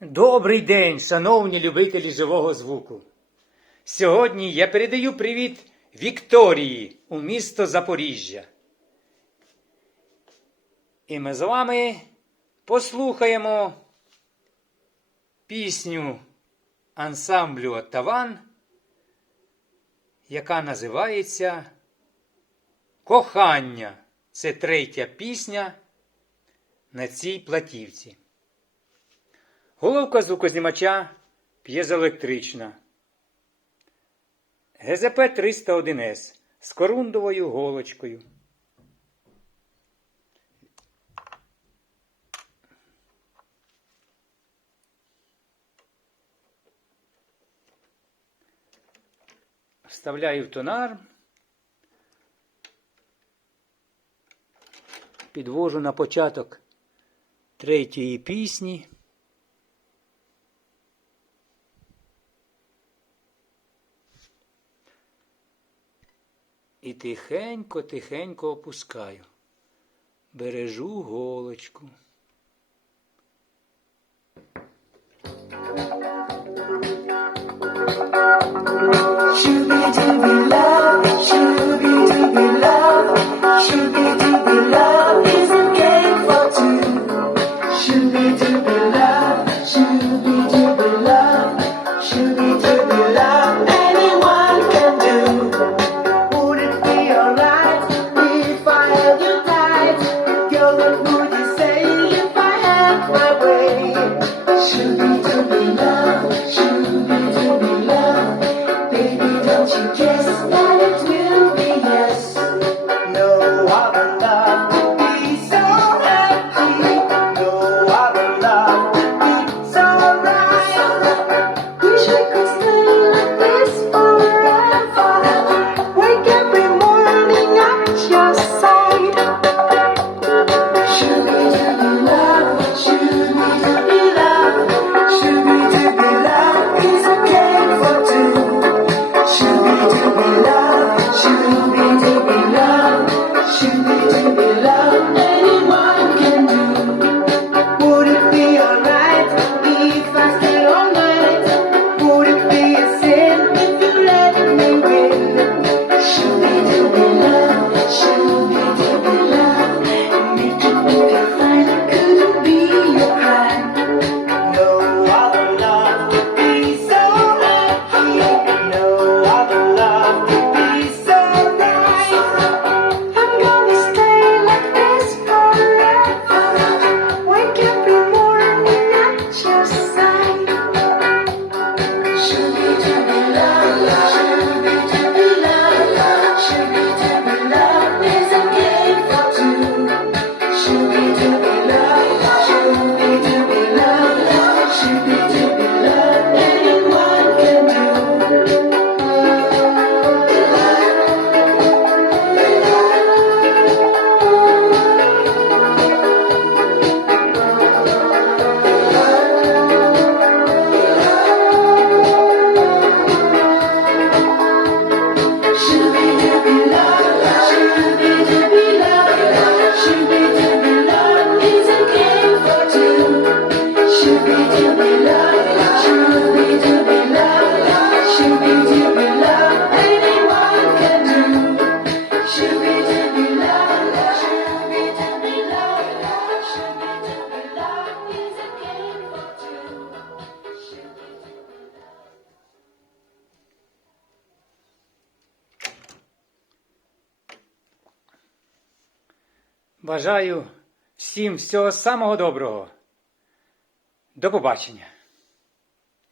Добрий день, шановні любителі живого звуку. Сьогодні я передаю привіт Вікторії у місто Запоріжжя. І ми з вами послухаємо пісню ансамблю Оттаван, яка називається Кохання. Це третя пісня на цій платівці. Головка звукознімача п'єзоелектрична. ГЗП 301С з корундовою голочкою. Вставляю в тонар, підвожу на початок третьої пісні. і тихенько-тихенько опускаю, бережу голочку. Should be Бажаю всім всього самого доброго. До побачення!